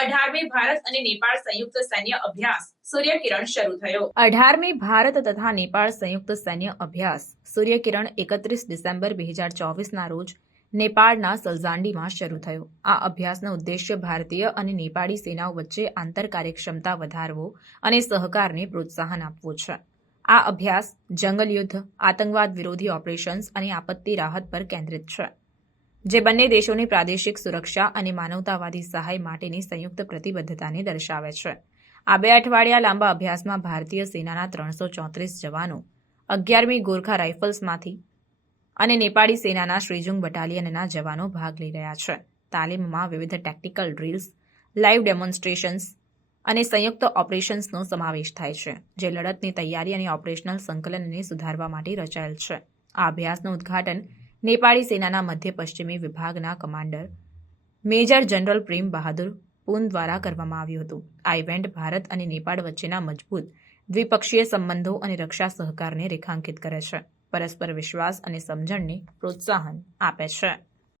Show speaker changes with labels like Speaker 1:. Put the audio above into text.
Speaker 1: અઢારમી ભારત અને નેપાળ સંયુક્ત સૈન્ય અભ્યાસ. સૂર્યકિરણ શરૂ થયો.
Speaker 2: અઢારમી ભારત તથા નેપાળ સંયુક્ત સૈન્ય અભ્યાસ. સૂર્યકિરણ એકત્રીસ ડિસેમ્બર બે હજાર ચોવીસના રોજ નેપાળના સલઝાંડીમાં શરૂ થયો. આ અભ્યાસનો ઉદ્દેશ્ય ભારતીય અને નેપાળી સેનાઓ વચ્ચે આંતર કાર્યક્ષમતા વધારવો અને સહકારને પ્રોત્સાહન આપવું છે. આ અભ્યાસ જંગલ યુદ્ધ, આતંકવાદ વિરોધી ઓપરેશન્સ અને આપત્તિ રાહત પર કેન્દ્રિત છે. જે બંને દેશોની પ્રાદેશિક સુરક્ષા અને માનવતાવાદી સહાય માટેની સંયુક્ત પ્રતિબદ્ધતાને દર્શાવે છે. આ બે અઠવાડિયા લાંબા અભ્યાસમાં ભારતીય સેનાના ત્રણસો ચોત્રીસ જવાનો, અગિયારમી ગોરખા રાઇફલ્સમાંથી અને નેપાળી સેનાના શ્રીજુંગ બટાલિયનના જવાનો ભાગ લઈ રહ્યા છે. તાલીમમાં વિવિધ ટેક્ટિકલ ડ્રીલ્સ લાઇવ ડેમોન્સ્ટ્રેશન્સ અને સંયુક્ત ઓપરેશન્સનો સમાવેશ થાય છે, જે લડતની તૈયારી અને ઓપરેશનલ સંકલનને સુધારવા માટે રચાયેલ છે. આ અભ્યાસનું ઉદ્ઘાટન નેપાળી સેનાના મધ્ય પશ્ચિમી વિભાગના commander major general Prem Bahadur Pun દ્વારા કરવામાં આવ્યું હતું. આ ઇવેન્ટ ભારત અને નેપાળ વચ્ચેના મજબૂત દ્વિપક્ષીય સંબંધો અને રક્ષા સહકારને રેખાંકિત કરે છે. પરસ્પર વિશ્વાસ અને સમજણને પ્રોત્સાહન આપે છે.